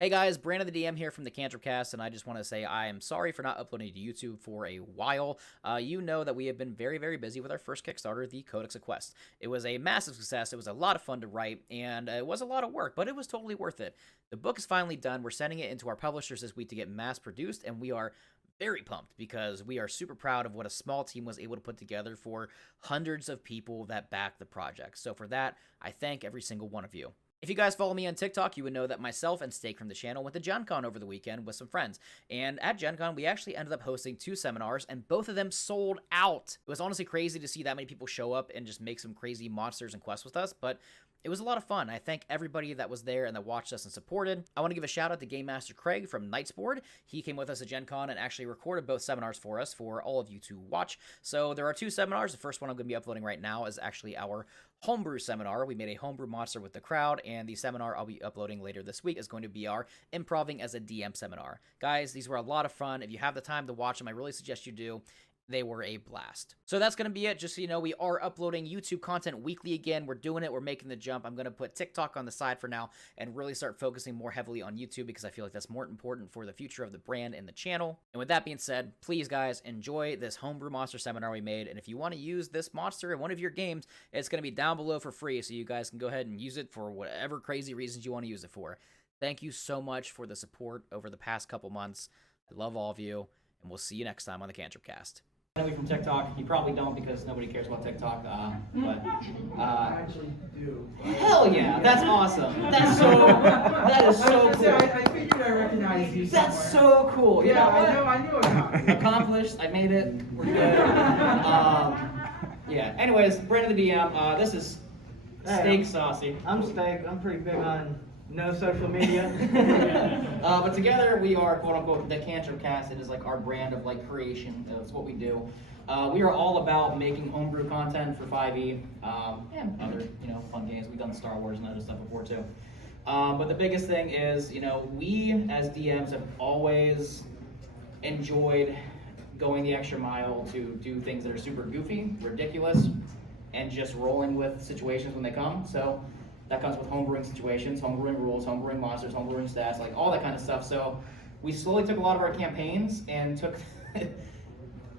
Hey guys, Brandon the DM here from the Cantripcast, and I just want to say I am sorry for not uploading to YouTube for a while. You know that we have been very, very busy with our first Kickstarter, the Codex of Quest. It was a massive success, it was a lot of fun to write, and it was a lot of work, but it was totally worth it. The book is finally done, we're sending it into our publishers this week to get mass produced, and we are very pumped because we are super proud of what a small team was able to put together for hundreds of people that backed the project. So for that, I thank every single one of you. If you guys follow me on TikTok, you would know that myself and Steak from the channel went to Gen Con over the weekend with some friends. And at Gen Con, we actually ended up hosting 2 seminars, and both of them sold out. It was honestly crazy to see that many people show up and just make some crazy monsters and quests with us, but it was a lot of fun. I thank everybody that was there and that watched us and supported. I want to give a shout out to Game Master Craig from Knightsboard. He came with us at Gen Con and actually recorded both seminars for us for all of you to watch. So there are 2 seminars. The first one I'm going to be uploading right now is actually our Homebrew seminar. We made a Homebrew Monster with the crowd, and the seminar I'll be uploading later this week is going to be our Improving as a DM seminar. Guys, these were a lot of fun. If you have the time to watch them, I really suggest you do. They were a blast. So that's going to be it. Just so you know, we are uploading YouTube content weekly again. We're doing it. We're making the jump. I'm going to put TikTok on the side for now and really start focusing more heavily on YouTube because I feel like that's more important for the future of the brand and the channel. And with that being said, please guys, enjoy this Homebrew Monster seminar we made. And if you want to use this monster in one of your games, it's going to be down below for free. So you guys can go ahead and use it for whatever crazy reasons you want to use it for. Thank you so much for the support over the past couple months. I love all of you, and we'll see you next time on the Cantripcast. I know you from TikTok. You probably don't because nobody cares about TikTok. I actually do. Hell yeah, that's awesome. That is so cool. I figured I recognized you somewhere. That's so cool. You Yeah, know what? I knew about it. Accomplished. I made it. We're good. Yeah. Anyways, Brandon the DM. This is Steak Saucy. I'm Steak. I'm pretty big on no social media. But together we are quote unquote the Cantripcast. It is like our brand of like creation. That's what we do. We are all about making homebrew content for 5e and other fun games. We've done Star Wars and other stuff before too. But the biggest thing is we as DMs have always enjoyed going the extra mile to do things that are super goofy, ridiculous, and just rolling with situations when they come. So that comes with homebrewing situations, homebrewing rules, homebrewing monsters, homebrewing stats, like all that kind of stuff. So we slowly took a lot of our campaigns and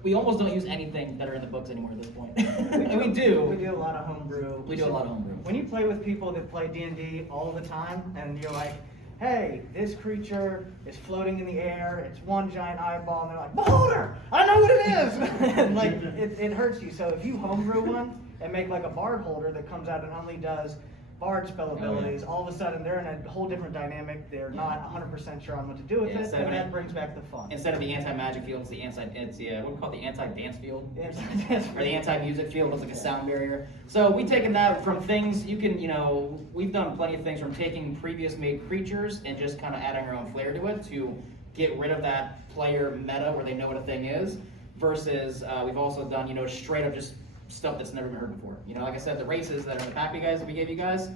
we almost don't use anything that are in the books anymore at this point. And we do. We do a lot of homebrew. We do a lot of homebrew. When you play with people that play D&D all the time, and you're like, hey, this creature is floating in the air, it's one giant eyeball, and they're like, beholder, I know what it is! And like, it hurts you. So if you homebrew one and make like a bard holder that comes out and only does bard spell abilities, all of a sudden they're in a whole different dynamic. They're not 100% sure on what to do with it, and that brings back the fun. Instead of the anti-magic field, it's the what do we call it, the anti-dance field? Anti-dance Or the anti-music field, it's like a sound barrier. So we've taken that from things, we've done plenty of things from taking previous made creatures and just kind of adding our own flair to it to get rid of that player meta where they know what a thing is, versus we've also done, straight up just stuff that's never been heard before. Like I said, the races that are in the pack that we gave you guys,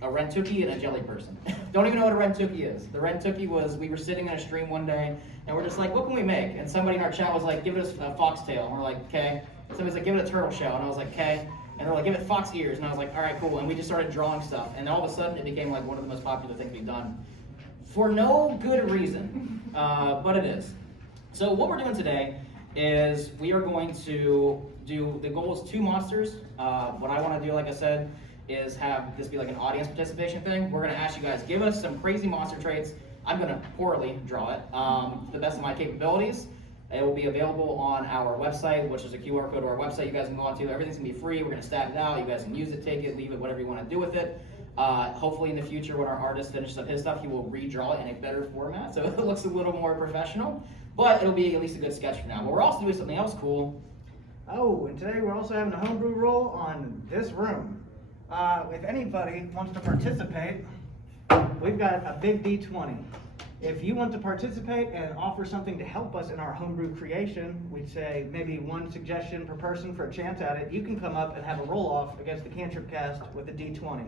a Rentookie and a Jelly Person. Don't even know what a Rentookie is. The Rentookie was, we were sitting in a stream one day, and we're just like, what can we make? And somebody in our chat was like, give us a foxtail. And we're like, okay. And somebody's like, give it a turtle shell. And I was like, okay. And they're like, give it fox ears. And I was like, all right, cool. And we just started drawing stuff. And all of a sudden, it became like one of the most popular things we've done. For no good reason, but it is. So what we're doing today is we are going to do, the goal is 2 monsters. What I want to do, like I said, is have this be like an audience participation thing. We're going to ask you guys, give us some crazy monster traits. I'm going to poorly draw it to the best of my capabilities. It will be available on our website, which is a QR code to our website you guys can go on to. Everything's going to be free. We're going to stat it out. You guys can use it, take it, leave it, whatever you want to do with it. Hopefully in the future when our artist finishes up his stuff, he will redraw it in a better format so it looks a little more professional. But it'll be at least a good sketch for now. But we're also doing something else cool. Oh, and today we're also having a homebrew roll on this room. If anybody wants to participate, we've got a big D20. If you want to participate and offer something to help us in our homebrew creation, we'd say maybe 1 suggestion per person for a chance at it, you can come up and have a roll-off against the Cantripcast with a D20.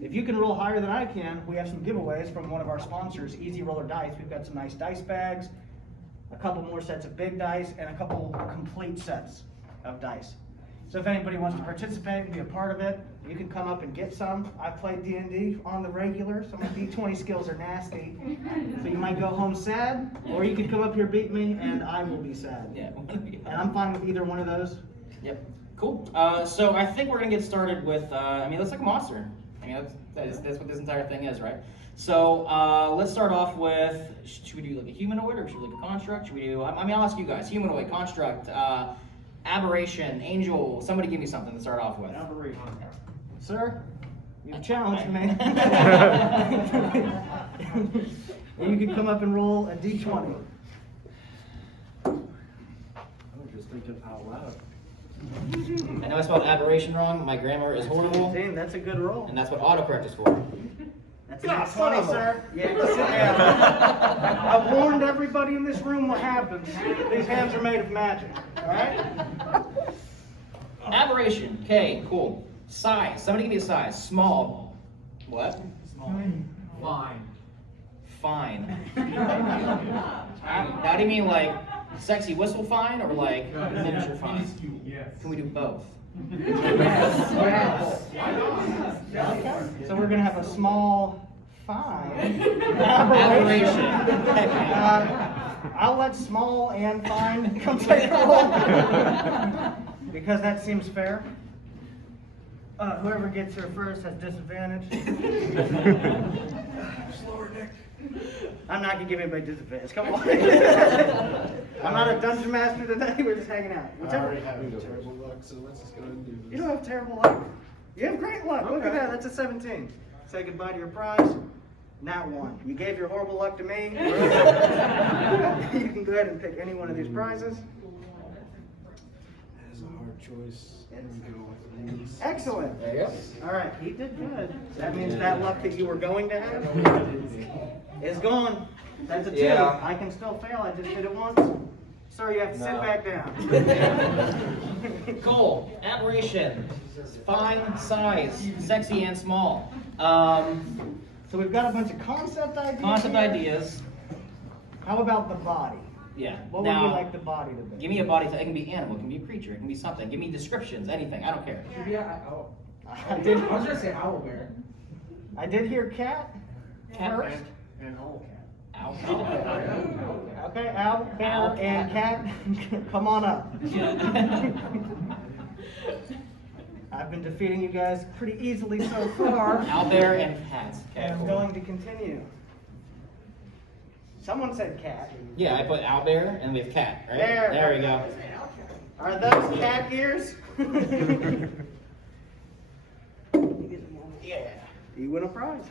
If you can roll higher than I can, we have some giveaways from one of our sponsors, Easy Roller Dice. We've got some nice dice bags, a couple more sets of big dice, and a couple complete sets of dice. So if anybody wants to participate and be a part of it, You can come up and get some. I played D&D on the regular, so my D20 skills are nasty. So you might go home sad, or you could come up here, beat me, and I will be sad. Yeah. And I'm fine with either one of those. Yep. Cool. So I think we're gonna get started with. Let's like a monster. That's what this entire thing is, right? So let's start off with. Should we do like a humanoid or should we do like a construct? Should we do? I'll ask you guys. Humanoid, construct, aberration, angel. Somebody give me something to start off with. Aberration. Sir, you've challenged me. You can come up and roll a D20. I'm just thinking out loud. I know I spelled aberration wrong. My grammar is horrible, 17, that's a good roll. and that's what autocorrect is for. That's not funny, sir. Yeah, sit down. I've warned everybody in this room what happens. These hands are made of magic. All right? Aberration. Okay, cool. Size. Somebody give me a size. Small. What? Fine. Fine. Now, do you mean like sexy whistle fine or like miniature fine? Yes. Can we do both? Yes. So we're gonna have a small fine. Aberration. I'll let small and fine come take the roll because that seems fair. Whoever gets here first has disadvantage. Slower, Nick. I'm not gonna give anybody disadvantage. Come on. I'm not a dungeon master today. We're just hanging out. I Whichever. already have terrible luck, so let's just go ahead and do this. You don't have terrible luck. You have great luck. Look at Okay. that. That's a 17. Say goodbye to your prize. Not one. You gave your horrible luck to me. You can go ahead and pick any one of these prizes. That is a hard choice. I'm gonna go with these. Excellent. There you All right. He did good. That means that luck that you were going to have is gone. That's a 2. Yeah. I can still fail. I just did it once. Sir, you have to sit back down. go. Cool. Aberration. Fine size. Sexy and small. So we've got a bunch of concept ideas. Concept here. ideas. How about the body? Yeah. What would you Now, like the body to be? give me a body type. It can be animal. It can be a creature. It can be something. Give me descriptions. Anything. I don't care. Yeah, I did. I was gonna say owl bear. I did hear cat. Cat. First. And owl cat. Ow. Okay, owl, bear, Owl, and cat. Come on up. I've been defeating you guys pretty easily so far. Owlbear and cat. Okay, And I'm cool. going to continue. Someone said cat. Yeah, I put owlbear and we have cat, right? There. we go. Are those cat ears? Yeah. You win a prize.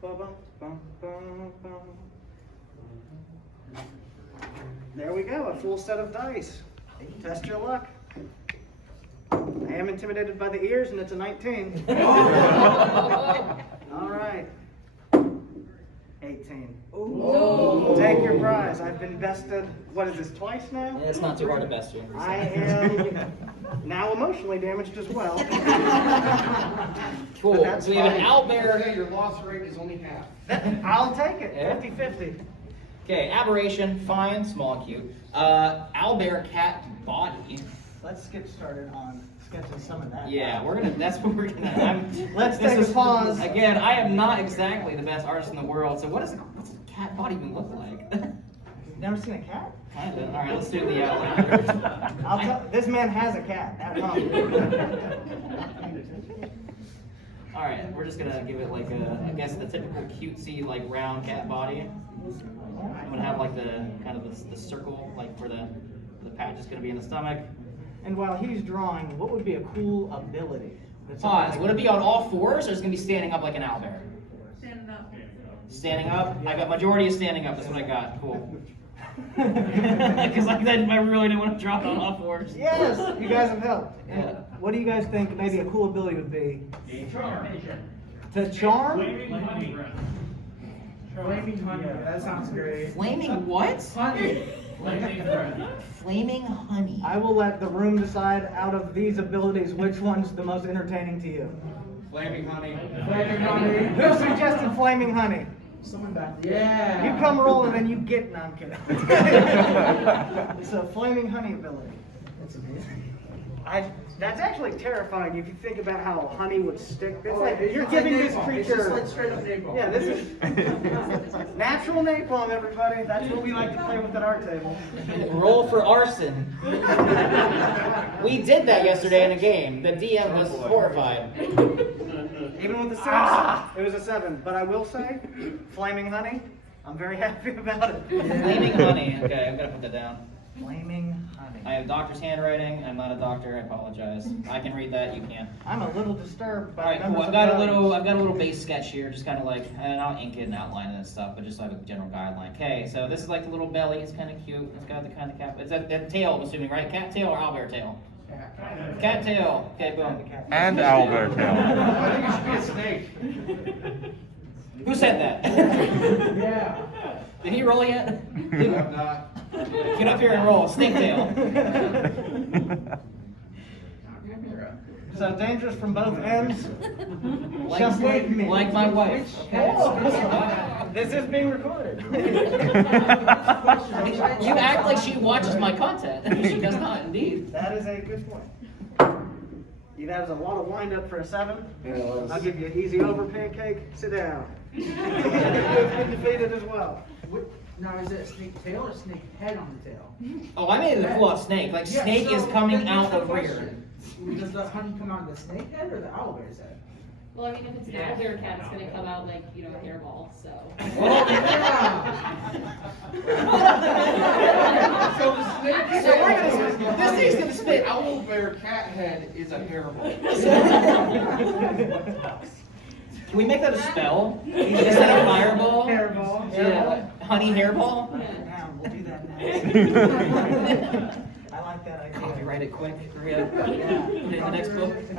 Ba-bum, bum, bum, bum. There we go, a full set of dice. Test your luck. I am intimidated by the ears, and it's a 19. All right. 18. Ooh. Take your prize. I've been bested. What is this, twice now? It's not too hard to best you. I am now emotionally damaged as well. Cool. But that's So we have an fine. owlbear. Your loss rate is only half. I'll take it. Yeah. 50-50. Okay, aberration, fine, small and cute. Owlbear cat body. Let's get started on sketching some of that. Yeah, that's what we're gonna. Let's this take a is- pause. Again, I am not exactly the best artist in the world, so what's a cat body even look like? You've never seen a cat? Kinda. All right, let's do the outline. I'll tell. This man has a cat at home. All right, we're just gonna give it like I guess the typical cutesy like round cat body. I'm gonna have like the kind of the circle like where the patch is gonna be in the stomach. And while he's drawing, what would be a cool ability? Pause. Would it be on all fours or is it gonna be standing up like an owlbear? Standing up. Standing up. I got majority is standing up. That's what I got. Cool. Because I really didn't want to drop it on all fours. Yes, you guys have helped. Yeah. What do you guys think maybe a cool ability would be? Charm. To charm? Flaming honey. Flaming honey. That sounds great. Flaming what? Honey. Flaming honey. Flaming honey. I will let the room decide out of these abilities which one's the most entertaining to you. Flaming honey. Flaming honey. Who suggested flaming honey? Someone back there. Yeah. You come roll and then you get. No, I'm kidding. It's a flaming honey ability. That's amazing. That's actually terrifying if you think about how honey would stick. It's like you're giving this creature. It's just like straight up napalm. Yeah, this is natural napalm, everybody. That's what we like to play with at our table. Roll for arson. We did that yesterday in a game. The DM was horrified. Even with the 6, it was a 7. But I will say, flaming honey, I'm very happy about it. Flaming honey. Okay, I'm gonna put that down. Flaming honey. I have doctor's handwriting. I'm not a doctor. I apologize. I can read that. You can't. I'm a little disturbed by All right, cool. I've got a little base sketch here, just kind of like, and I'll ink it and outline it and stuff, but just like a general guideline. Okay, so this is like the little belly. It's kind of cute. It's got the kind of cap. It's a tail, I'm assuming, right? Cat tail or owlbear tail? Cat tail. Okay, boom. And owlbear tail. I think it should be a snake. Who said that? Yeah. Did he roll yet? I'm not. Get up here and roll. Snake tail. So dangerous from both ends. Just like me. Like my wife. Okay. This is being recorded. You act like she watches my content. She does not, indeed. That is a good point. That was a lot of wind up for a 7. I'll give you an easy over pancake. Sit down. You've been defeated as well. Now, is it a snake tail or snake head on the tail? Oh, I made it a full out snake. Like, Yeah, snake so is coming then out here's of the rear. question. Does the honey come out of the snake head or the owlbear's head? Well, I mean, if it's an owlbear cat, it's gonna come out like, a hairball, so. So the snake So we're gonna, this thing's gonna spit. owlbear cat head is a hairball. Can we make that a spell? Instead of fireball? Hairball. Yeah. Honey hairball? Now, we'll do that now. I like that idea. Copyright it quick. Hurry up. Put it in the next book. It's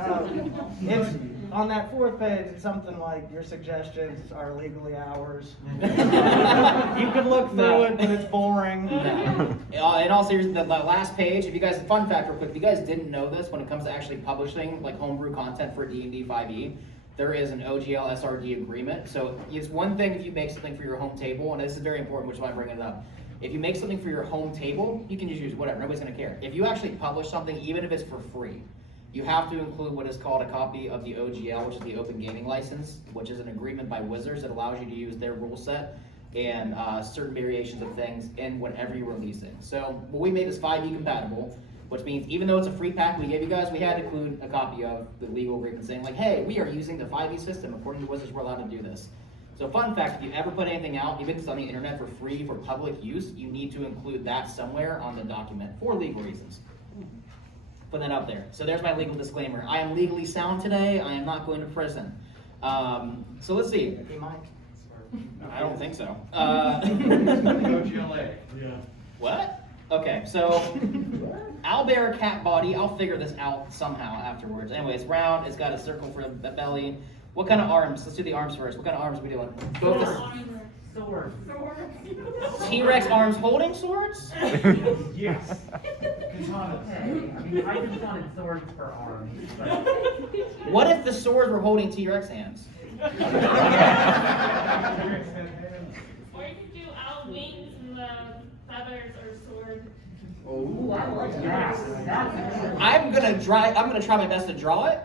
on that 4th page. It's something like your suggestions are legally ours. You could look through it, but it's boring. No. In all seriousness, the last page, if you guys, fun fact real quick, if you guys didn't know this, when it comes to actually publishing like homebrew content for D&D 5e, there is an Ogl Srd Agreement. So it's one thing if you make something for your home table, and this is very important, which is why I'm bringing it up. If you make something for your home table, you can just use whatever, nobody's gonna care. If you actually publish something, even if it's for free, you have to include what is called a copy of the OGL, which is the Open Gaming License, which is an agreement by Wizards that allows you to use their rule set and certain variations of things in whatever you're releasing. So what we made is 5e compatible, which means even though it's a free pack we gave you guys, we had to include a copy of the legal agreement saying like, hey, we are using the 5e system. According to Wizards, we're allowed to do this. So fun fact, if you ever put anything out, even if it's on the internet for free for public use, you need to include that somewhere on the document for legal reasons. Put that out there. So there's my legal disclaimer. I am legally sound today. I am not going to prison. So let's see. He might. I don't think so. OGLA. Yeah. What? Okay, so owlbear cat body. I'll figure this out somehow afterwards. Anyway, it's round. It's got a circle for the belly. What kind of arms? Let's do the arms first. What kind of arms are we doing? Both Sword. T-Rex arms holding swords? Yes. Katanas. I mean, I just wanted swords for arms. But... What if the swords were holding T-Rex hands? Or you could do owl wings and the feathers or sword. Oh, I like that. I'm gonna try my best to draw it.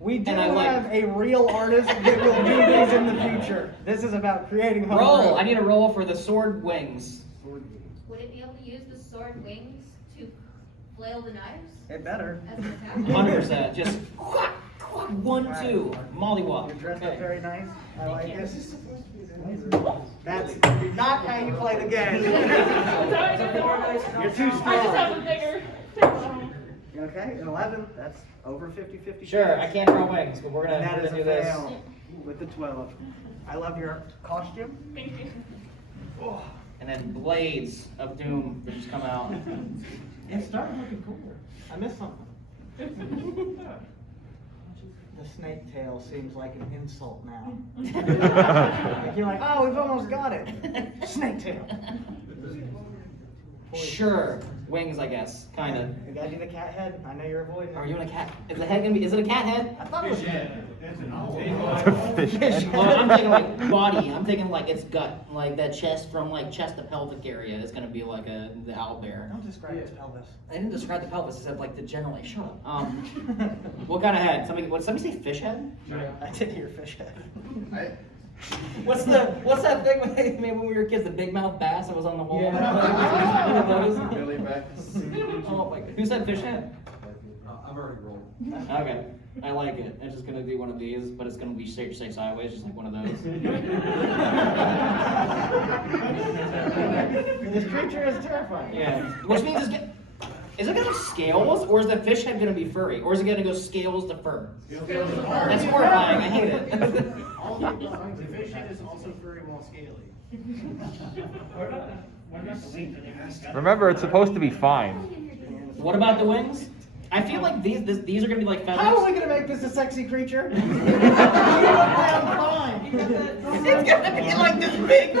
We do And I like- have a real artist that will do these in the future. This is about creating homebrew. Roll. I need a roll for the sword wings. Would it be able to use the sword wings to flail the knives It better. as an attack? 100%. Just 1, 2. Mollywop. You're dressed up Okay. very nice. I like it. That's not how you play the game. You're too I just have strong. a bigger. Okay, an 11. That's over 50-50. Sure, I can't draw wings, but we're And that gonna is do a this. fail with the 12. I love your costume. Thank you. Oh, And then blades of doom that just come out. it's starting looking cool. I missed something. The snake tail seems like an insult now. Like you're like, oh, we've almost got it. Snake tail. Sure, wings, I guess, kind of. You gotta do the cat head. I know you're avoiding it. Are you in a cat? Is it a cat head? I thought it was. Well, I'm thinking like body. I'm thinking like its gut, like that chest from like chest to pelvic area is gonna be like the owlbear. Don't describe its pelvis. I didn't describe the pelvis. I said like the general. Like, shut up. What kind of head? Somebody say fish head? Yeah, I did hear fish head. What's that thing we made when we were kids? The big mouth bass that was on the wall. Yeah. Billy Bass. Oh my! Who said fish head? I'm already rolled. Okay, I like it. I'm just gonna do one of these, but it's gonna be straight sideways, just like one of those. This creature is terrifying. Yeah, which means is it gonna have scales, or is the fish head gonna be furry, or is it gonna go scales to fur? That's horrifying. I hate it. The fish head is also furry while scaly. Remember, it's supposed to be fine. What about the wings? I feel like these are gonna be like feathers. How are we gonna make this a sexy creature? You look damn fine. It's gonna be like this big.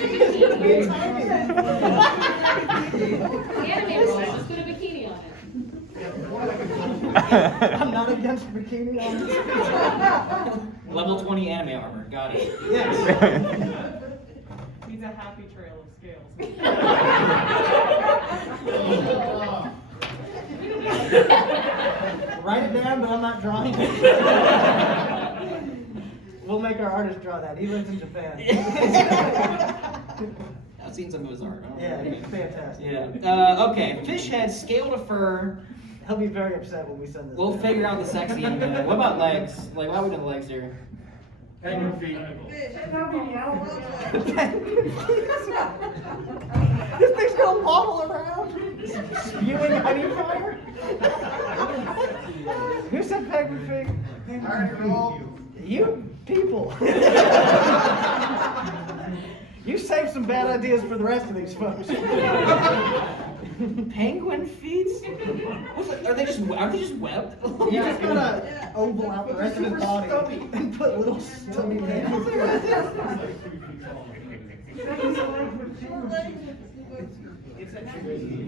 It's gonna be tiny. Anime roll, just put a bikini on it. I'm not against bikini on this. Level 20 anime armor. Got it. Yes. Needs a happy trail of scales. Write it down, but I'm not drawing it. We'll make our artist draw that. He lives in Japan. I've seen some of his art. I don't know Yeah, what it he's is. fantastic. Yeah. Okay. Fish head, scale to fur. He'll be very upset when we send this. We'll to him. figure out the sexy in a minute. What about legs? Like, why are we doing the legs here? Penguin feet. This thing's gonna wobble around, spewing honey fire. Who said penguin feet? Alright, roll. You people. You saved some bad ideas for the rest of these folks. Penguin feet? Are they just webbed? You just gotta oval out the rest of his body and put little stubby penguin feet.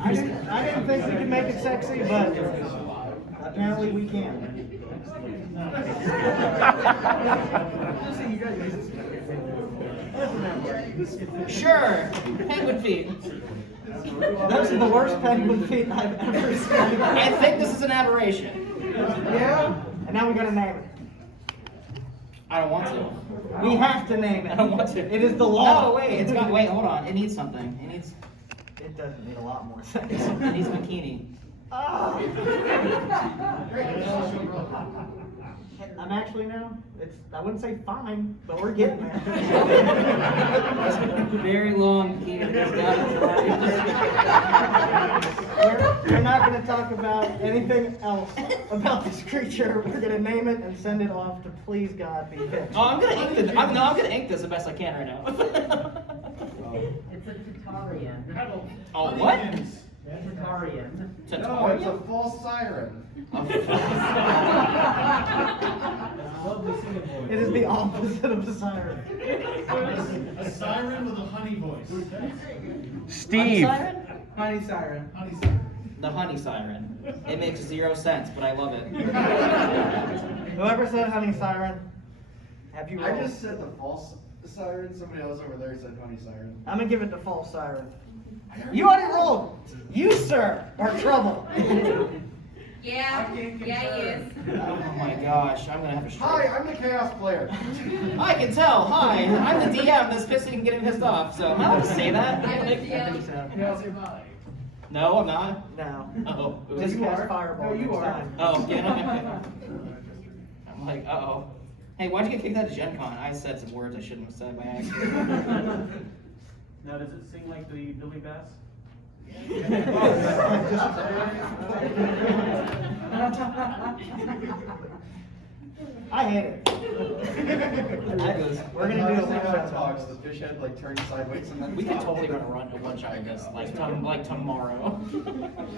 I didn't think we could make it sexy, but apparently we can. Sure. Penguin feet. Those are the worst penguin feet I've ever seen. I think this is an aberration. Yeah? And now we gotta name it. I don't want to. We have to name it. I don't want to. It is the law. No, wait. Wait. Hold on. It needs something. It doesn't need a lot more things. It needs a bikini. Oh. I'm actually now. I wouldn't say fine, but we're getting there. Very long bikini. We're not going to talk about anything else about this creature. We're going to name it and send it off to please God be fixed. Oh, I'm gonna ink this. I'm gonna ink this the best I can right now. It's a Tatarian. Oh, what? Tatarian. No, it's a false siren. It is the opposite of a siren. A siren with a honey voice. Steve. Honey siren. Honey siren. The honey siren. It makes 0 sense, but I love it. Whoever said honey siren, have you I rolled? just said the false siren. Somebody else over there said honey siren. I'm going to give it the false siren. You already rolled. You, sir, are trouble. Yeah, he is. Oh my gosh, I'm gonna have a stroke. Hi, I'm the chaos player. I can tell. Hi, I'm the DM that's pissing and getting pissed off. So am I allowed to say that? Yeah. Chaos am I. No, I'm not. No. Oh. Just You cast are. fireball No, you next are. time. Oh, yeah. I'm like, uh-oh. Hey, why'd you get kicked out of Gen Con? I said some words I shouldn't have said by accident. Now, does it sing like the Billy Bass? I hate it. We're gonna do a one-shot talks. The fish head like turns sideways and then We could totally run a one-shot of this, like tomorrow.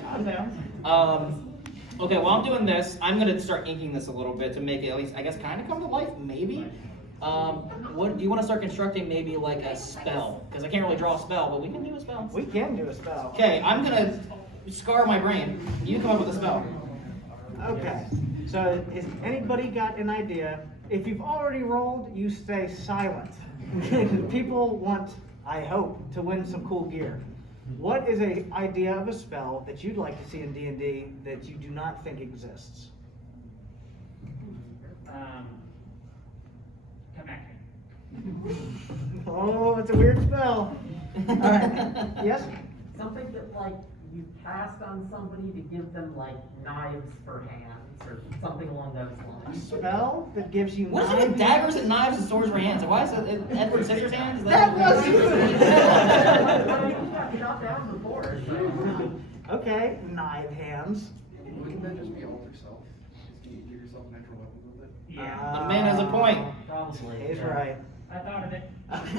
I'm down. Okay, while I'm doing this, I'm gonna start inking this a little bit to make it at least, I guess, kind of come to life, maybe. What do you want to start constructing? Maybe like a spell, because I can't really draw a spell, but we can do a spell. We can do a spell. Okay, I'm gonna scar my brain. You come up with a spell. Okay. So, has anybody got an idea? If you've already rolled, you stay silent. People want, I hope, to win some cool gear. What is an idea of a spell that you'd like to see in D&D that you do not think exists? Connecting. Oh, it's a weird spell. All right. Yes? Something that like you cast on somebody to give them like knives for hands or something along those A lines. spell that gives you What is it with knives? daggers and knives and swords for hands? Why is it Edward Scissorhands? Is That was you. I mean, we got shot down before, so. Okay, knife hands. Wouldn't that just be alter self? Just give yourself natural weapons with it? Yeah. The man has a point. Probably. He's yeah. right. I thought of it.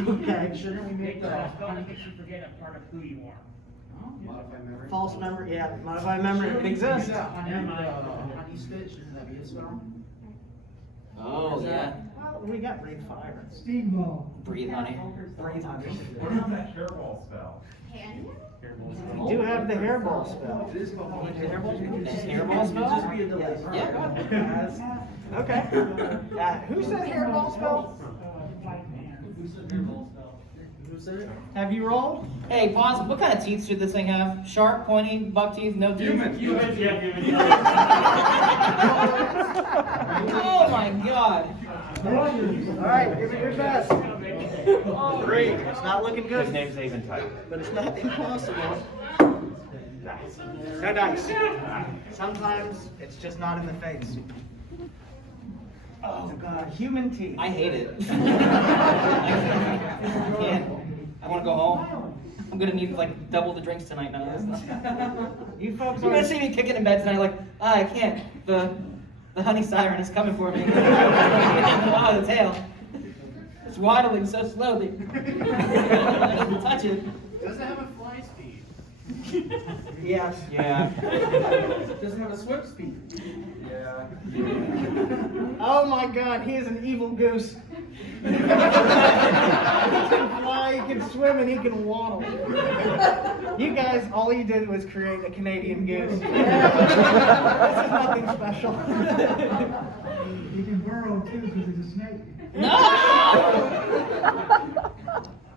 Okay. Shouldn't we make the Spell that makes you forget a part of who you are. modify memory? False memory, yeah, modify memory, it exists. Honey stitch, isn't that be a spell? Oh, yeah. Well, we got breathe fire. Breathe, honey. Breathe honey. What about that hairball spell? Can you? We do have the hairball spell. It is called Hairball spell? Just be a delay. Yeah, go ahead. Okay. Who said hairball spell? Who said hairball spell? Who said it? Have you rolled? Hey, pause. What kind of teeth should this thing have? Sharp, pointy, buck teeth, no teeth? Oh my god. Alright, give it your best. 3. It's not looking His good, name's even type. but it's not impossible. No dice. Sometimes it's just not in the face. Oh god, human teeth. I hate it. I can't. I want to go home. I'm gonna need like double the drinks tonight now. You folks You're are. gonna see me kicking in bed tonight like, I can't. The honey siren is coming for me. Wow, the tail. It's waddling so slowly. Doesn't touch it. Does it have a fly speed? Yes. Yeah. Does it have a swim speed? Yeah. Oh my god, he is an evil goose. He can fly, he can swim, and he can waddle. You guys, all you did was create a Canadian goose. This is nothing special. He can burrow too because he's a snake. No!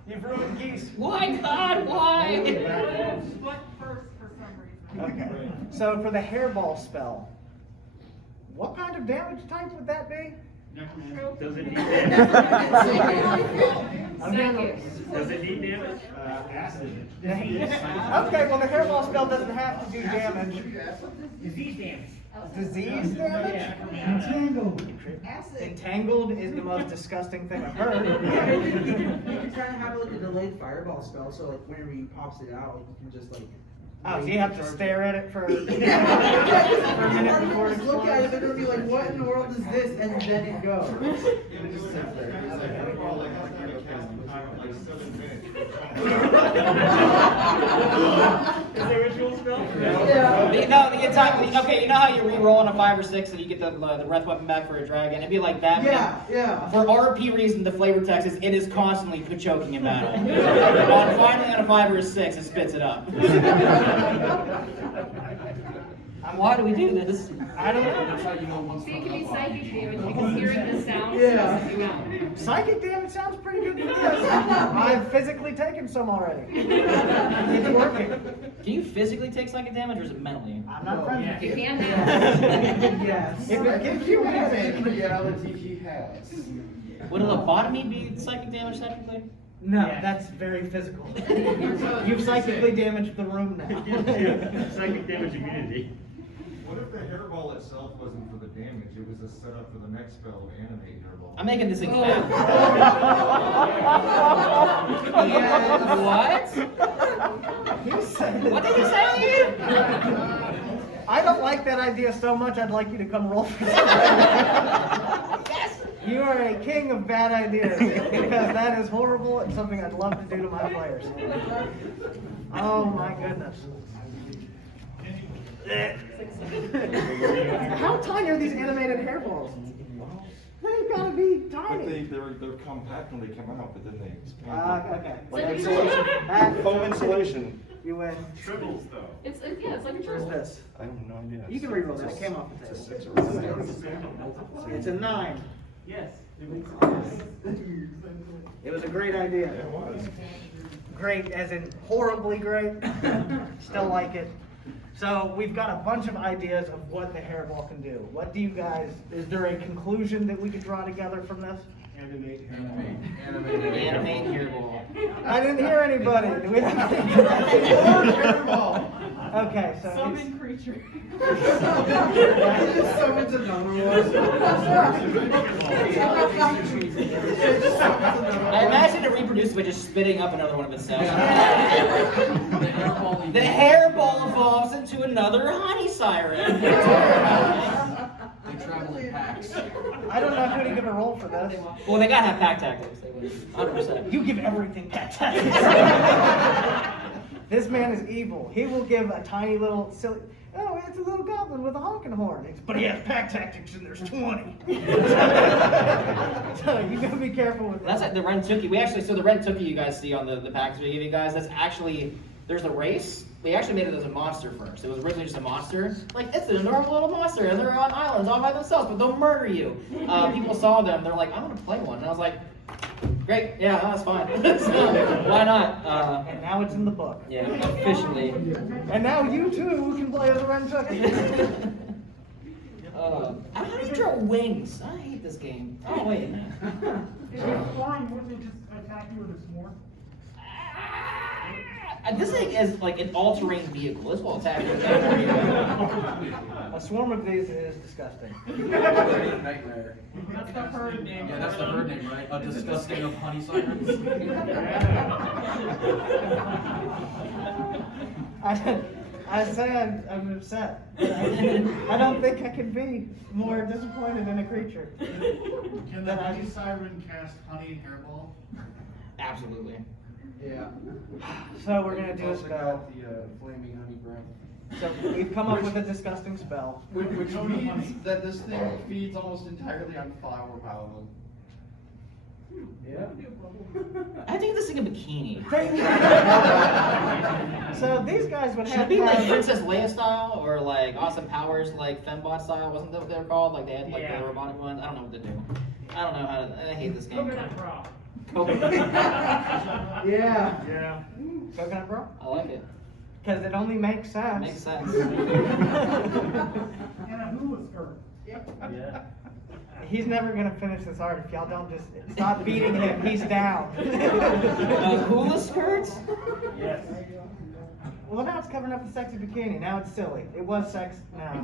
You've ruined geese. Why, God? Why? But first, for some reason. Okay. So for the hairball spell, what kind of damage type would that be? Does it need damage? Does it need damage? Acid. Okay, well the hairball spell doesn't have to do damage. Disease damage. Disease damage? Entangled. Entangled is the most disgusting thing I've heard. You can kind of have like a delayed fireball spell, so like whenever he pops it out, you can just like. Oh, so you have to stare at it for a minute before it Just look at it, explodes? they're gonna be like, what in the world is this? And then it goes. Is there a ritual spell? Okay, you know how you re-roll on a 5 or 6 and you get the breath weapon back for a dragon? It'd be like that. Yeah. For RP reason, the flavor text is it is constantly choking in battle. Finally on a 5 or a 6, it spits it up. Why do we do this? I don't know. That's how you know once So you something can be up on psychic it. damage because hearing the sound Yeah. stresses you out. Psychic damage sounds pretty good for this. I've physically taken some already. It's working. Can you physically take psychic damage or is it mentally? I'm not friends with You you. can now. Yes. If it gives you headache. In reality, he has. Would a lobotomy be psychic damage technically? No, Yes. that's very physical. You've psychically damaged the room now. Psychic damage immunity. What if the hairball itself wasn't for the damage? It was a setup for the next spell of animate hairball. I'm making this thing fat. What? He said What did you say? I don't like that idea so much, I'd like you to come roll for it. Yes! You are a king of bad ideas, because that is horrible and something I'd love to do to my players. Oh my goodness. How tiny are these animated hairballs? They've got to be But tiny. they're compact when they come out, but then they expand. Okay. Like insulation, foam insulation. You win. Tribbles though. It's like a Where's triple. this? I have no idea. You can reroll that. It came off the table. It's a 9. Yes. It was a great idea. It was. Great, as in horribly great. Still like it. So we've got a bunch of ideas of what the hairball can do. What do you guys, is there a conclusion that we could draw together from this? Animate. Animate hairball. I didn't hear anybody. Do we have any? Okay, so. Summon creature. Summons another I imagine it reproduces by just spitting up another one of itself. The hairball evolves into another honey siren. They travel in packs. I don't know who to give a roll for this. Well, they gotta have pack tactics. 100%. You give everything pack tactics. This man is evil. He will give a tiny little silly. Oh, it's a little goblin with a honking horn. But he has pack tactics and there's 20. So you gotta be careful with that. That's like the Ren Tookie. We actually, so the Ren Tookie you guys see on the packs we give you guys, that's actually, there's a race. We actually made it as a monster first. It was originally just a monster. Like, it's an adorable little monster, and they're on islands all by themselves, but they'll murder you. People saw them, they're like, I want to play one. And I was like, great, yeah, that's fine. So, why not? And now it's in the book. Yeah, officially. And now you too can play as a Rentucky. How do you draw wings? I hate this game. Oh, wait. If you're flying, wouldn't it just attack you with a swarm? This thing is like an all-terrain vehicle. This will attack you. A swarm of these is disgusting. Nightmare. That's the herd name. Yeah, that's the herd name, right? A disgusting of honey sirens. I say I'm upset. I don't think I can be more disappointed in a creature. Can the honey siren cast honey hairball? Absolutely. Yeah. So we're gonna do a Also spell. got the flaming honey breath. So we've come up with a disgusting spell. Which means that this thing feeds almost entirely on flower pollen. Yeah. I think this thing a bikini. So these guys would Should have it be like to- Princess Leia style or like Austin Powers like Fembot style? Wasn't that what they were called? Like they had like Yeah. the robotic ones. I don't know what to do. I don't know how to. I hate this game. Coconut bra. Yeah. Yeah. Coconut bro? I like it. Because it only makes sense. Makes sense. And a hula skirt. Yeah. He's never gonna finish this art if y'all don't just stop beating him. He's down. Hula skirts? Yes. Well, now it's covering up the sexy bikini. Now it's silly. It was sex. No.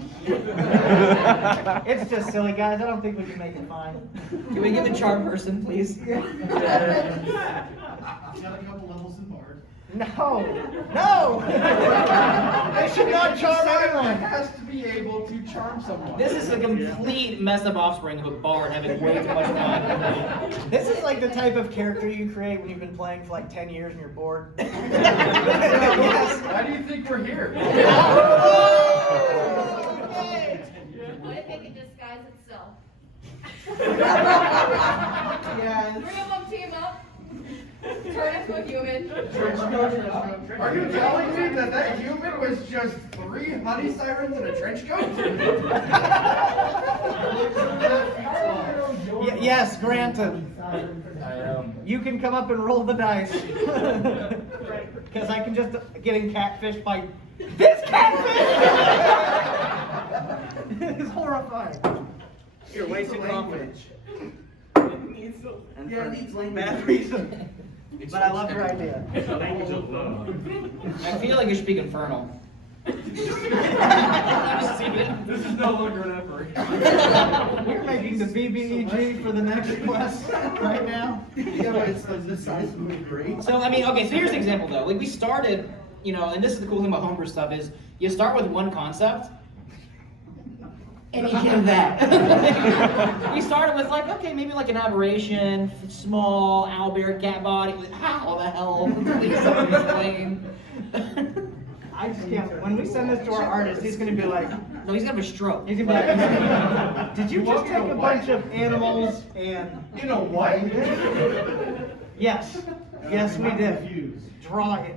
It's just silly, guys. I don't think we can make it fine. Can we give a charm person, please? Got a couple levels in Bard. No. No. They should not charm anyone. Has to be able to charm someone. This is a complete messed up offspring of a bard having way too much fun. This is like the type of character you create when you've been playing for like 10 years and you're bored. Yes. Why do you think we're here? What if it can disguise itself? Yeah. 3 of them team up, turn into a human. Are you telling me that human was just 3 honey sirens in a trench coat? Yes, granted. You can come up and roll the dice. Because I can just getting catfished by this catfish. It's horrifying. You're way too confident. Yeah, it needs language. Bad reason. But I love your idea. It's a language of love. I feel like you should speak infernal. This is no longer an effort. We're making the BBEG for the next quest right now. Yeah, but it's like the size would be great. So, I mean, okay, so here's an example though. Like, we started, you know, and this is the cool thing about homebrew stuff is you start with one concept, and you get that. We started with like, okay, maybe like an aberration, small, owlbear, cat body. How the hell? Please someone explain. I just can't. When we send this to our artist, he's gonna be like, No, he's gonna have a stroke. he's gonna be like, did you just take a bunch of animals and You know what? yes, Yes, we did. Draw it.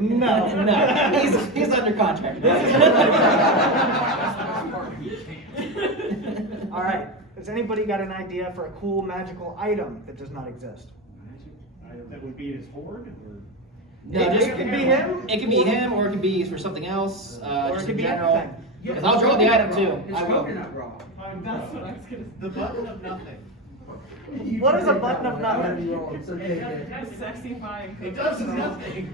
No. No, he's under contract. All right. Has anybody got an idea for a cool magical item that does not exist? That would be his hoard, or? No, It could be him. It could be him, or it could be used for something else. Or it Just could in be general. anything. Because I'll draw the item too. It's I will. coconut raw. That's what I was gonna say. The button of nothing. What is a button of nothing? So take it. That's sexy fine. It does nothing.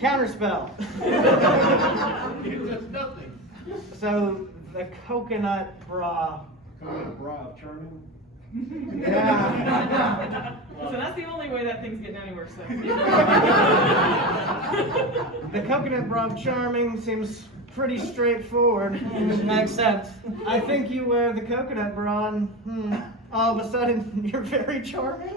Counterspell. It does nothing. So the coconut bra. Coconut bra of charming? Yeah. So that's the only way that thing's getting anywhere, so. The coconut bra of charming seems pretty straightforward. Makes sense. I think you wear the coconut bra and all of a sudden you're very charming?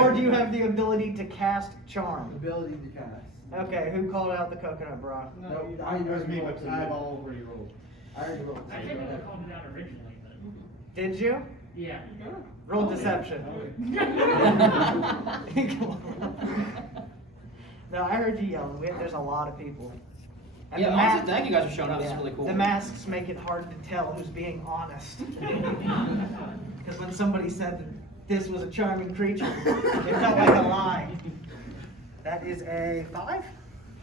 Or do you have the ability to cast charm? Ability to cast. Okay, who called out the coconut bra? No, That I was me, rolled. but I already rolled. I already rolled. I think I called it out originally, but. Did you? Yeah. Roll deception. No, I heard you yelling. There's a lot of people. And Yeah, the honestly, ma- thank you guys for showing up. This Yeah. is really cool. The masks make it hard to tell who's being honest. Because when somebody said that this was a charming creature, it felt like a lie. That is a 5?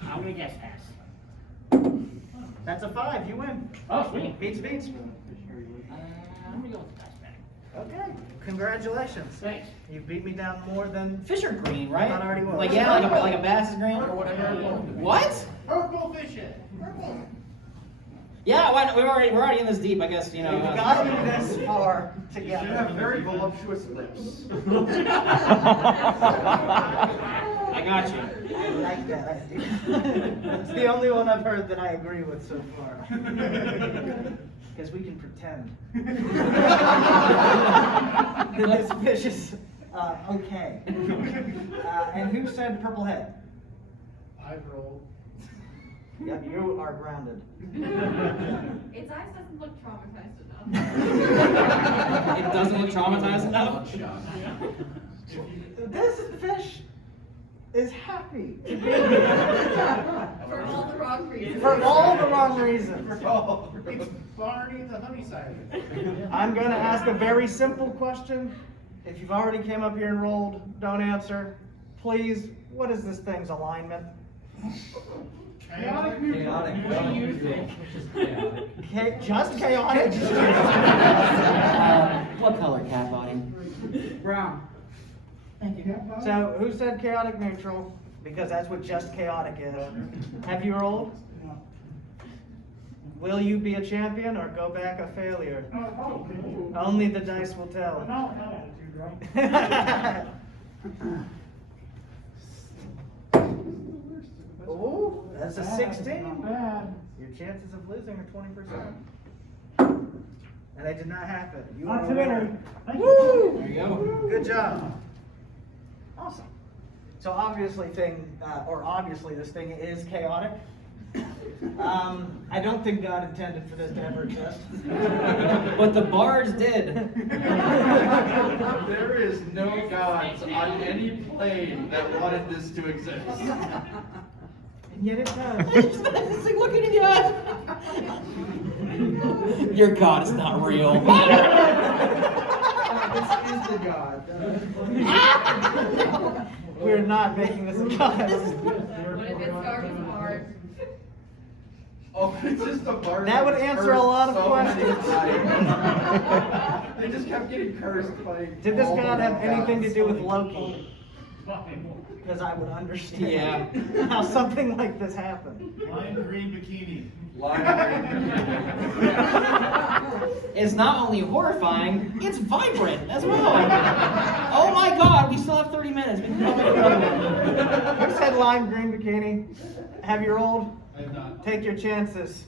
I'm gonna guess pass. That's a 5. You win. Oh, sweet. Beats. I'm gonna go with the pass back. Okay. Congratulations. Thanks. You beat me down more than. Fish are green, right? I thought I already was. Like yeah, like a bass is green or whatever. What? Purple fishing. Yeah, why not? We're already in this deep. I guess you know. We've gotten this far You should together. have very voluptuous lips. I got you. I like that idea. It's the only one I've heard that I agree with so far. Because we can pretend that this fish is okay. And who said purple head? I rolled. Yep, you are grounded. Its eyes doesn't look traumatized enough. It doesn't look traumatized enough. This fish is happy to be here. For all the wrong reasons. For all the wrong reasons. It's Barney the honey siren. I'm going to ask a very simple question. If you've already came up here and rolled, don't answer. Please, what is this thing's alignment? Chaotic. What do you think? Just chaotic? What color, cat body? Brown. Thank you. So, who said chaotic neutral? Because that's what just chaotic is. Have you rolled? Will you be a champion or go back a failure? Only the dice will tell. Oh, that's a 16. Your chances of losing are 20%. And they did not happen. You are a winner. Woo! There you go. Good job. Awesome. So obviously this thing is chaotic. I don't think God intended for this to ever exist. But the bards did. There is no gods on any plane that wanted this to exist. And yet it does. It's like looking in your eyes. Your God is not real. This is the god. We're not making this a god. What if it's dark as hard? Oh, it's just a bar. That would answer a lot of questions. They just kept getting cursed by. Did this all the god have gods. anything to do with Loki? Because I would understand Yeah. how something like this happened. Lime green bikini. It's not only horrifying, it's vibrant as well. Oh my God, we still have 30 minutes. We can come back another one. Who said lime green bikini? Have you rolled? I have not. Take your chances.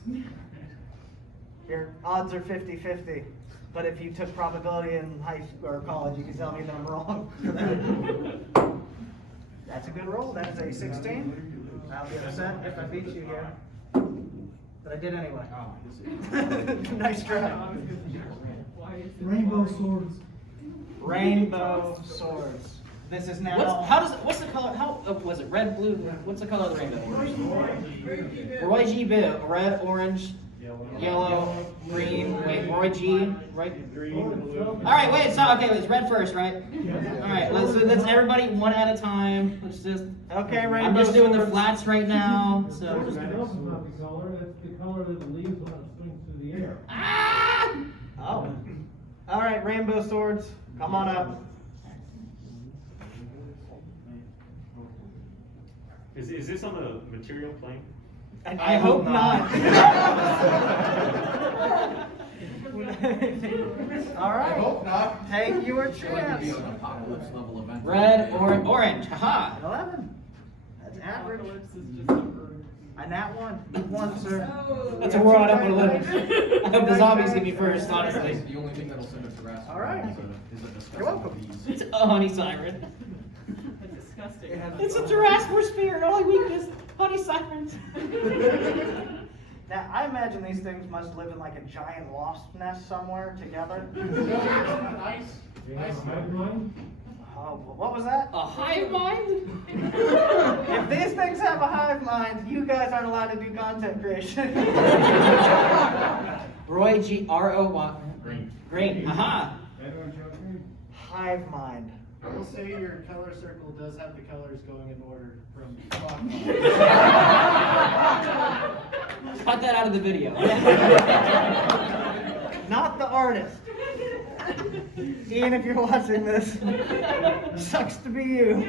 Your odds are 50-50. But if you took probability in high school or college, you can tell me that I'm wrong. That's a good roll. That is a 16. I'll be upset if I beat you here. But I did anyway. Nice try. Rainbow swords. Rainbow swords. This is now. What's the color? How was it? Red, blue. What's the color of the rainbow? Roy G. Bill. Red, orange, yellow, green. Wait, Roy G. Right. All right. Wait. So okay, it's red first, right? All right. Let's everybody one at a time. Let's just. Okay, rainbow. I'm just doing the swords. flats right now. So. It's not the color, it's the color that the leaves when it swings through the air. Ah! Oh. All right, rainbow swords. Come on up. Is this on the material plane? I hope not. All right. I hope not. Take your chance. Apocalypse level event. Red, orange. Haha. 11. That's average. A nat 1. One, sir. That's a world I don't want to live in. I hope the zombies get me first, honestly. The only thing that'll send us to rest. All right. Is a disgusting You're welcome. disease. It's a honey siren. Disgusting. It's a Jurassic spear, only weakness. Honey sirens. Now, I imagine these things must live in like a giant wasp nest somewhere together. Nice. Nice. One. Oh, what was that? A hive mind? If these things have a hive mind, you guys aren't allowed to do content creation. Roy G. R-O-Y. Green. Haha. Hive mind. I will say your color circle does have the colors going in order from clockwise. Cut that out of the video. Not the artist. Ian, if you're watching this, sucks to be you.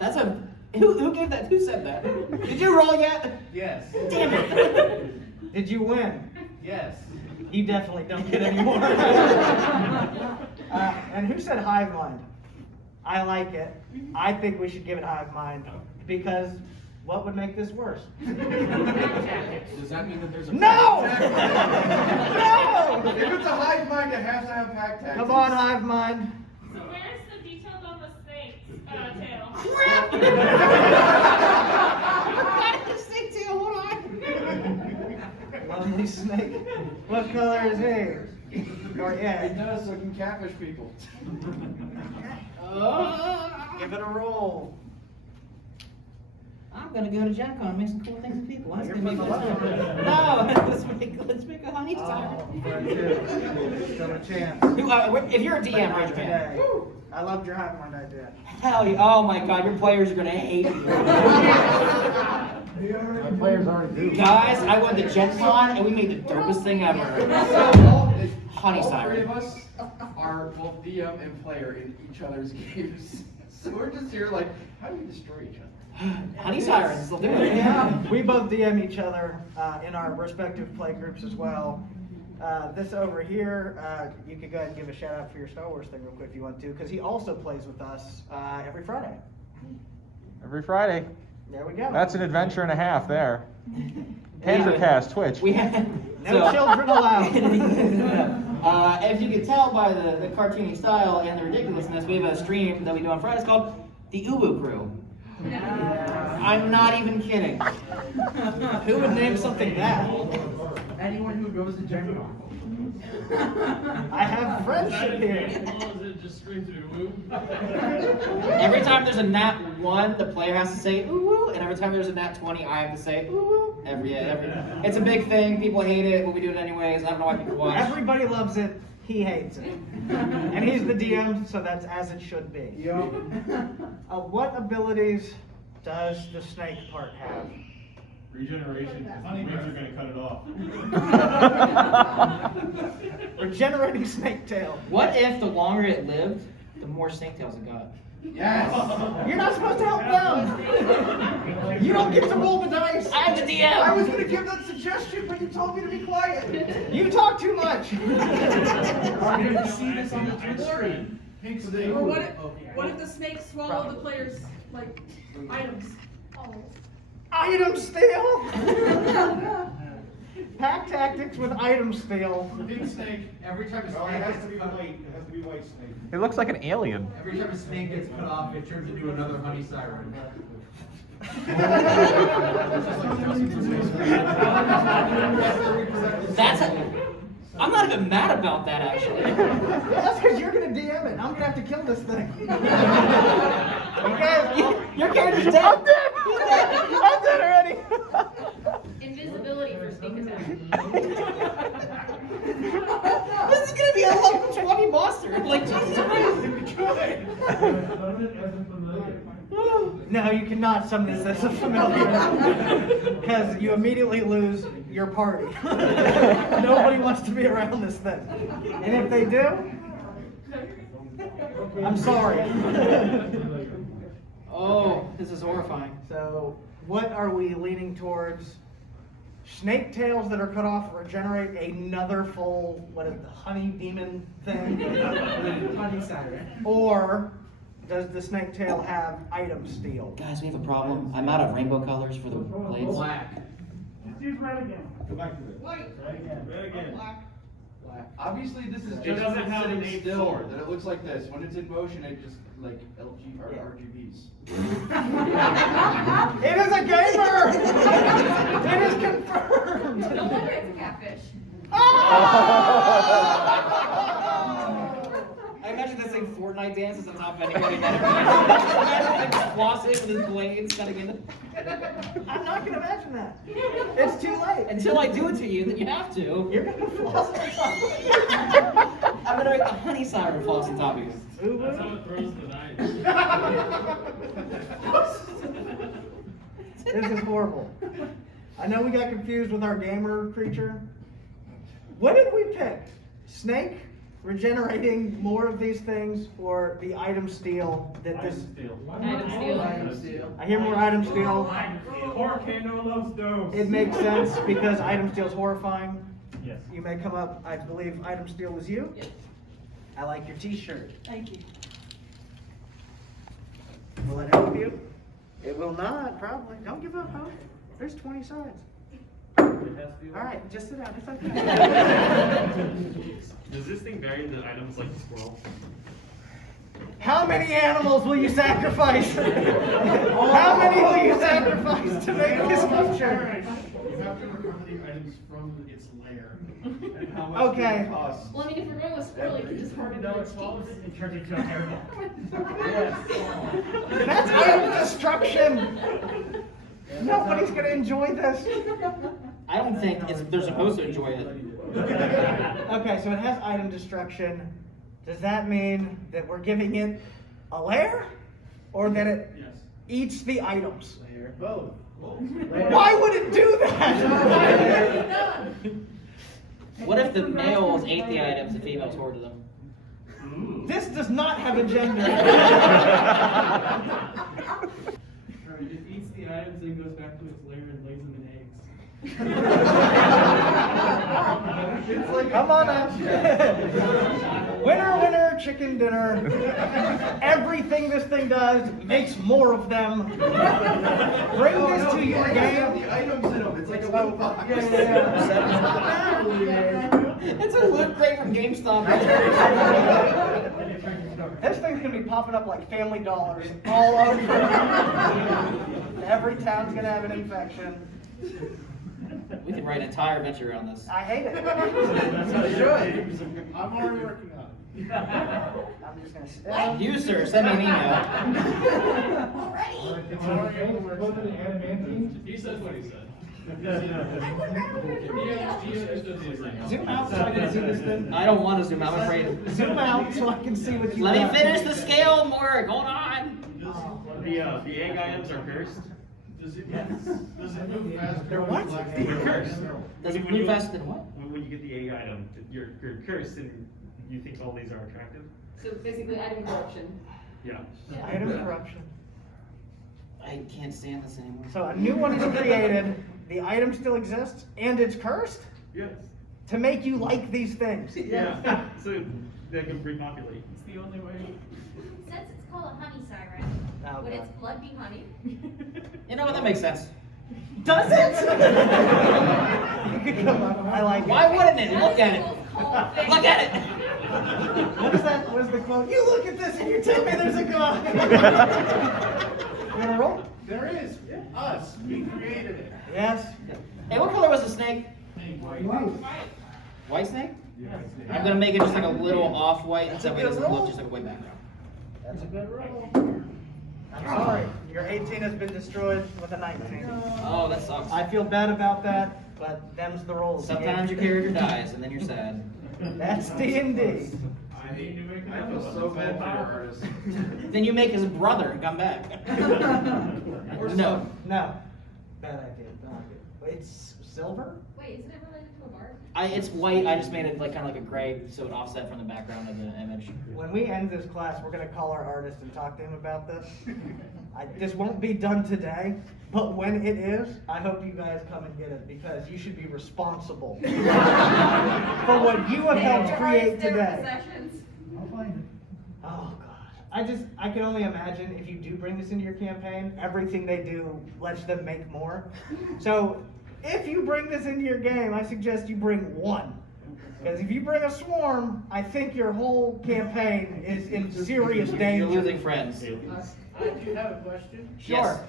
That's a. Who gave that? Who said that? Did you roll yet? Yes. Damn it. Did you win? Yes. You definitely don't get any more. And who said hive mind? I like it. I think we should give it hive mind because what would make this worse? Does that mean that there's a No! No! If it's a hive mind, it has to have pack tactics. Come on, hive mind. So where's the details on the snake's tail? Crap! Got the snake tail, hold on. Lovely snake. What color is he? Or It yeah. does, so it can catfish people. Give it a roll. I'm gonna go to Gen Con and make some cool things with people. That's You're gonna be putting fun. a lot of No, let's make a honey Oh, siren. still a chance. If you're a DM, But not raise your hand. today. I loved your hive mind idea. Hell yeah. Oh my god, your players are gonna hate you. My players already do. Guys, I went to Gen Con and we made the dopest thing ever. Honey All three siren. of us are both DM and player in each other's games. So we're just here like, how do you destroy each other? Honey sirens, they'll do it. Yeah, we both DM each other in our respective play groups as well. This over here, you could go ahead and give a shout out for your Star Wars thing real quick if you want to, because he also plays with us every Friday. Every Friday. There we go. That's an adventure and a half there. Panzercast, Twitch. We have No children allowed. If you can tell by the cartoony style and the ridiculousness, we have a stream that we do on Fridays called the Uwu Crew. I'm not even kidding. Who would name something that? Anyone who goes to Gen Con. I have friendship here. Every time there's a nat 1, the player has to say ooh, and every time there's a nat 20, I have to say ooh. It's a big thing. People hate it, but we do it anyways. I don't know why people watch. Everybody loves it. He hates it. And he's the DM, so that's as it should be. Yep. What abilities does the snake part have? Regeneration. Honey wings are going to cut it off. Regenerating snake tail. What if the longer it lived, the more snake tails it got? Yes! You're not supposed to help them. You don't get to roll the dice. I'm the DM. I was gonna give that suggestion, but you told me to be quiet. You talk too much. I'm gonna see this on the Twitch stream. Pink snake. Or what if the snakes swallow the players' like items? Item steal. Pack tactics with item steal. Pink snake. Every time a No, it snake has gets to be cut, white. It has to be white snake. It looks like an alien. every time a snake gets cut off, it turns into another honey siren. That's a, I'm not even mad about that, actually. That's because you're gonna DM it. I'm gonna have to kill this thing. Your character's dead. I'm dead! I'm dead already! Invisibility for sneak attack. This is gonna be a level 20 monster. Like, Jesus Christ. No, you cannot summon this as a familiar. Because you immediately lose your party. Nobody wants to be around this thing. And if they do, I'm sorry. Oh, this is horrifying. So, what are we leaning towards? Snake tails that are cut off regenerate another full, what is it, the honey demon thing? Honey Siren. Or does the snake tail have item steal? Guys, we have a problem. I'm out of rainbow colors for the blades. Black. Just use red again. Go back to it. White. Red again. Red again. Black. Obviously, this is It just doesn't when it's have an sitting 8 still, sword. that it looks like this. When it's in motion, it just, like, LG or RGBs. It is a gamer! It is confirmed! No wonder it's a catfish. I imagine this thing Fortnite dances on top of anybody that imagine like flossing with his blades cutting in. I'm not gonna imagine that. It's too late. Until I do it to you, then you have to. You're gonna floss on top. I'm gonna make the honey siren floss on top of you. That's how it throws the knife. This is horrible. I know we got confused with our gamer creature. What did we pick? Snake? Regenerating more of these things, or the item steal that this... Item steal. Item steal. I hear more item steal. Volcano Los Dos. It makes sense because item steal is horrifying. Yes. You may come up, I believe item steal was you? Yes. I like your t-shirt. Thank you. Will it help you? It will not, probably. Don't give up hope. There's 20 sides. Alright, just sit down. It's okay. Does this thing vary the items like the squirrel? How many animals will you sacrifice? How many will you sacrifice to make this sculpture? You have to recover the items from its lair. And how much Okay. it costs. Well, I mean, if we're going with squirrel, you can just harden No, its it's all teeth. it turns into a hairball. That's item destruction! Nobody's gonna enjoy this. I don't think they're supposed to enjoy it. Okay, so it has item destruction. Does that mean that we're giving it a lair? Or that it Yes. eats the items? Both. Why would it do that? What if the males ate the items and females hoarded them? This does not have a gender. Alright, it eats the items and goes back to its lair and lays them in eggs. It's like, come on now. Winner, winner, chicken dinner. Everything this thing does makes more of them. Bring this to your game. The items in them. It's like a loot box. It's a loot crate from GameStop. This thing's gonna be popping up like Family Dollars all over. Every town's gonna have an infection. We could write an entire adventure around this. I hate it. That's how you should. I'm already working on it. I'm just gonna sit. You, sir, send me an email. It's an adamantine. He says what he said. Zoom out so I can see this thing. I don't want to zoom out, I'm afraid. Zoom out so I can see what you Let got. me finish the scale work. Hold on. The egg items are cursed. Does it move faster? They're what? They're cursed. Does it When move you- faster than what? When you get the egg item, you're cursed and you think all these are attractive. So basically item corruption. Yeah. Item corruption. I can't stand this anymore. So a new one is created, the item still exists, and it's cursed Yes. to make you like these things. Yeah. So they can repopulate. It's the only way. Since it's called a honey siren, Oh, would God. its blood be honey? You know what? That makes sense. Does it? You could come up. I like it. Why wouldn't it? Look at it. Look at it. What is that? What is the quote? You look at this and you tell me there's a God. You gonna roll? There is. Us. We created it. Yes. Hey, what color was the snake? White. White snake? I'm gonna make it just like a little off-white, so it doesn't look just like a white background. That's a good roll. I'm sorry, your 18 has been destroyed with a 19. Oh, that sucks. I feel bad about that, but them's the rolls. Sometimes your character dies, and then you're sad. That's D&D. I feel so bad for your artist. Then you make his brother and come back. No. No. Bad idea. Bad idea. It's silver? Wait, isn't it related to a bark? It's white. I just made it like kind of like a gray, so it offset from the background of the image. When we end this class, we're going to call our artist and talk to him about this. This won't be done today, but when it is, I hope you guys come and get it because you should be responsible for what you have helped create today. I'll find it. Oh gosh, I can only imagine if you do bring this into your campaign, everything they do lets them make more. So if you bring this into your game, I suggest you bring one. Because if you bring a swarm, I think your whole campaign is in serious danger. You're losing friends. I do have a question. Sure. Yes.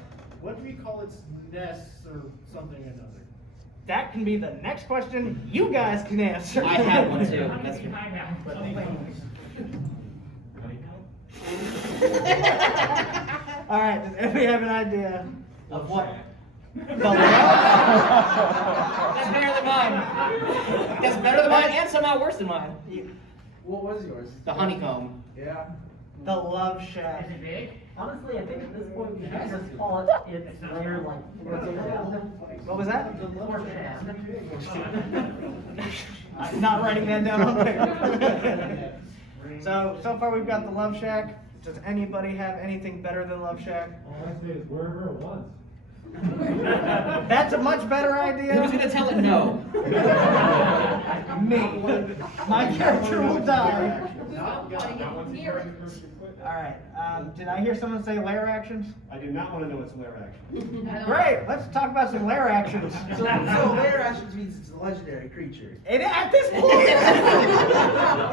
What do we call its nests or something or another? That can be the next question you guys can answer. I have one too. That's All right, does anybody have an idea of what? The love? That's better than mine. That's better than mine and somehow worse than mine. What was yours? The honeycomb. Yeah. The love shack. Is it big? Honestly, I think at this point we should just call it its lair like. What was that? The floor shaft. I'm not writing that down on paper. So far we've got the love shack. Does anybody have anything better than love shack? All I say is wherever it was. That's a much better idea. Who's gonna tell it no? Me. My character will die. Near All right. Did I hear someone say lair actions? I do not want to know what's lair action. Great. Let's talk about some lair actions. So lair actions means it's a legendary creature. At this point,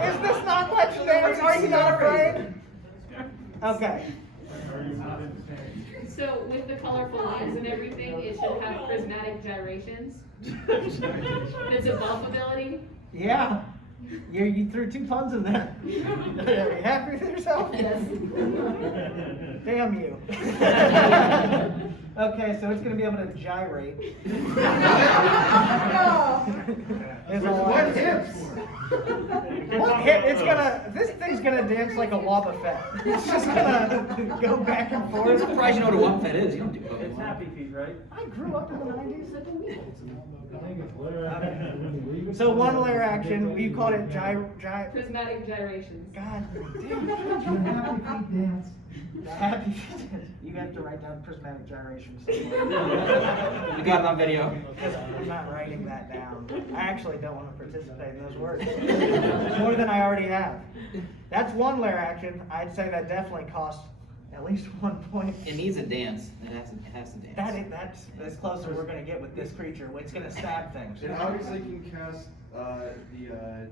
is this not legendary? Are you not afraid? Okay. So with the colorful lines and everything, it should have prismatic gyrations. It's a buff ability. Yeah. You threw 2 puns in there. Are you happy with yourself? Yes. Damn you. Okay, so it's going to be able to gyrate. What hips? What hip? This thing's gonna dance like a Wobbuffet. It's just gonna go back and I'm forth. surprised you know what a Wobbuffet is. You don't do It's Pokemon. Happy Feet, right? I grew up in the 90s. I think it's layer action when you leave it. So one layer action, we called it Prismatic gyrations. God Your damn. happy feet dance. Happy. You have to write down prismatic gyrations. You got it on video. I'm not writing that down. I actually don't want to participate in those words. More than I already have. That's one layer action. I'd say that definitely costs at least 1 point. It needs a dance. It has to dance. That's as close as we're gonna get with this creature. It's gonna stab things. It obviously can cast the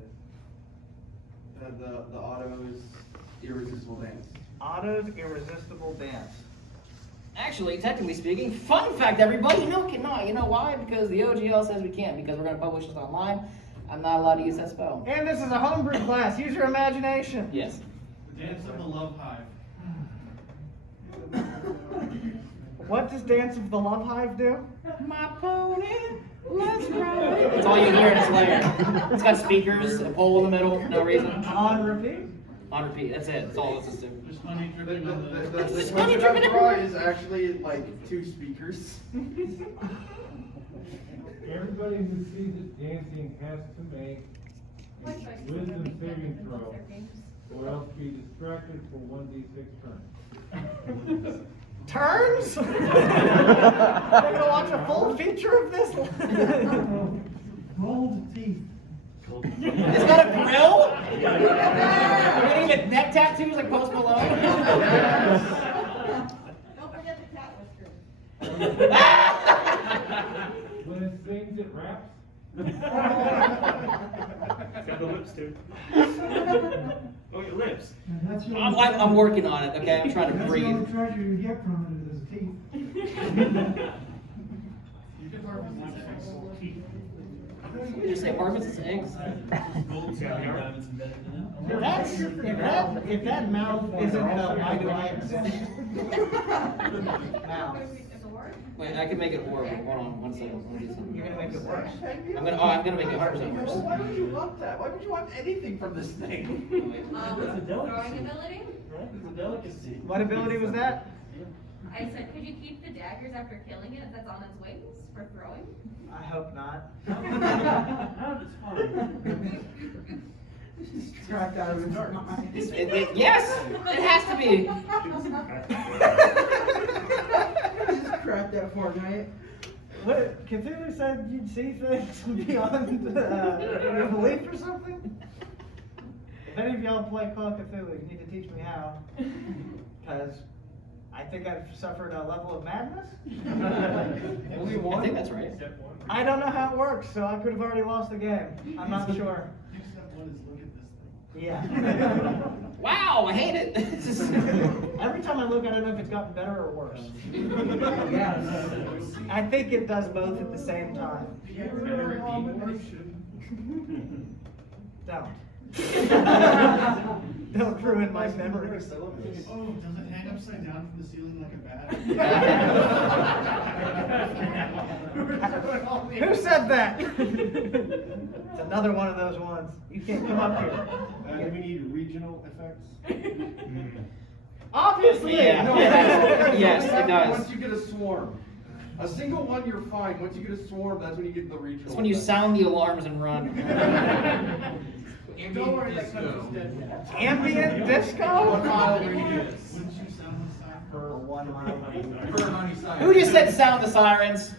auto's irresistible dance. Otto's irresistible dance. Actually, technically speaking, fun fact, everybody, you know why? Because the OGL says we can't, because we're going to publish this online. I'm not allowed to use that spell. And this is a homebrew class. Use your imagination. Yes. The Dance of the Love Hive. What does Dance of the Love Hive do? My pony, let's ride. That's all you hear in its lair. It's got speakers, a pole in the middle for no reason. On repeat. On repeat, that's it. That's all this is to. Just honey dripping on the. It's The honey dripping repertoire everywhere. is actually like 2 speakers. Everybody who sees it dancing has to make a wisdom saving throw, or else be distracted for 1d6 turns. Turns? They're gonna watch a full feature of this? Gold teeth. It's got a grill? We're gonna get neck tattoos like Post Malone? Don't forget the cat whiskers. When it sings, it raps. It's got the lips too. Oh, your lips. And that's the I'm working on it, okay? I'm trying to That's breathe. the only treasure you get from it is teeth. You can harvest these things. Did you say harvest its eggs? If that mouth isn't the why do I exist? Mouth. Wait, I can make it horrible. Hold on, 1 second. Let me do something. You're gonna make it worse. I'm gonna make it 100% worse. Why would you want that? Why would you want anything from this thing? Throwing ability? It's a delicacy. What ability was that? I said, could you keep the daggers after killing it that's on its wings for throwing? I hope not. Scrap that of his mind. Yes! It has to be! Just crap that Fortnite. What, Cthulhu said you'd see things beyond your belief or something? If any of y'all play Call of Cthulhu, you need to teach me how. Because I think I've suffered a level of madness. Only one? I think that's right. I don't know how it works, so I could have already lost the game. I'm not sure. Next step one is look at this thing. Yeah. Wow, I hate it. Every time I look, I don't know if it's gotten better or worse. Yeah. I think it does both at the same time. Don't. Don't ruin my memories. Oh, does it hang upside down from the ceiling like a bat? Who said that? It's another one of those ones. You can't come up here. Do we need regional effects? Obviously! Yeah. No. Yes, it does. Once you get a swarm. A single one, you're fine. Once you get a swarm, that's when you get the regional. That's when you effect. sound the alarms and run. Don't worry, that comes dead. Ambient disco? What mile do you get? Wouldn't you sound the sign For 1 mile. For honey siren. Who just said sound the sirens?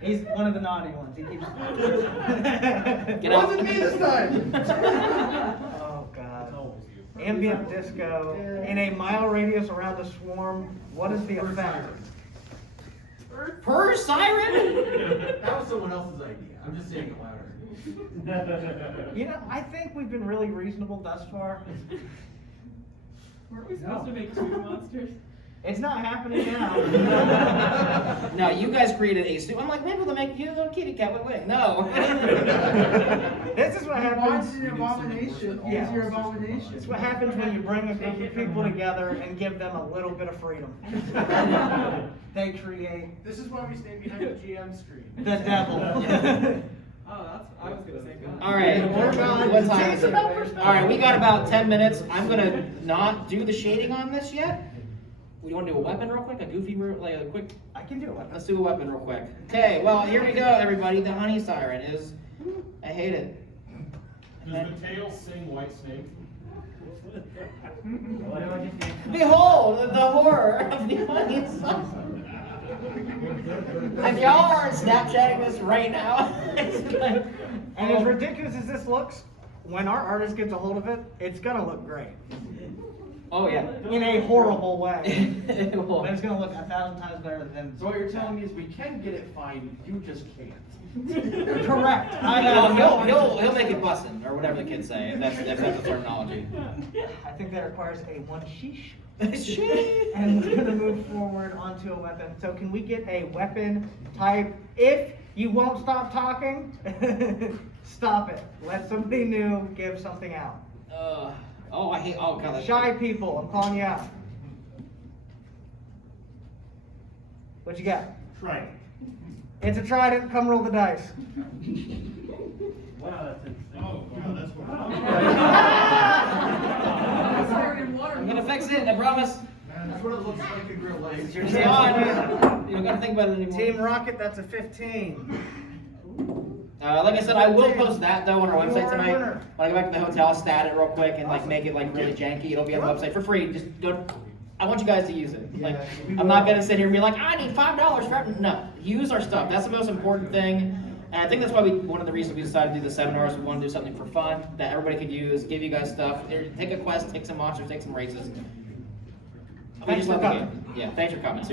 He's one of the naughty ones. He keeps. Get out. Wasn't me this time. Oh God. Ambient disco in a mile radius around a swarm. What is the effect? Per siren? That was someone else's idea. I'm just saying it louder. You know, I think we've been really reasonable thus far. Weren't we supposed to make 2 monsters? It's not happening now. No, you guys created a suit. I'm like, maybe they'll make you a little kitty cat with wings. No. This is what Why happens. is it an abomination? Yeah. It's your abomination. It's what happens when you bring a group of people together and give them a little bit of freedom. They create This is why we stay behind the GM screen. the devil. Oh, I was gonna say God. All right. What time is it? All right, we got about 10 minutes. I'm gonna not do the shading on this yet. We want to do a weapon real quick, a goofy, like a quick. I can do it. Let's do a weapon real quick. Okay. Well, here we go, everybody. The honey siren is. I hate it. Does the tail sing White Snake? Behold the horror of the honey siren. If y'all aren't Snapchatting this right now, it's like, And as ridiculous as this looks, when our artist gets a hold of it, it's gonna look great. oh yeah. In a horrible way. It will. But it's gonna look 1,000 times better than. So what you're telling me is we can get it fine, you just can't. Correct. I Well, know. he'll make it bussin', or whatever the kids say, if that's the terminology. I think that requires a one sheesh. Sheesh. And we're gonna move forward onto a weapon. So can we get a weapon type? If you won't stop talking, stop it. Let somebody new give something out. Oh, I hate. Oh god. that's- Shy people, I'm calling you out. What you got? Trident. It's a trident. Come roll the dice. Wow, that's insane. Oh, wow, that's what. I'm gonna fix it. I promise. That's what it looks like in real life. It's on. You don't gotta think about it anymore. Team Rocket, that's a 15. Like I said, I will post that though on our You website are a tonight. winner. When I go back to the hotel, I'll stat it real quick and like make it like really janky. It'll be on the website for free. Just go. I want you guys to use it. Like, I'm not gonna sit here and be like, I need $5 for everything. No, use our stuff. That's the most important thing. And I think that's why one of the reasons we decided to do the seminars. We want to do something for fun that everybody could use. Give you guys stuff. Take a quest, take some monsters, take some races. We Thanks just for love the coming. game. Yeah, thanks for coming.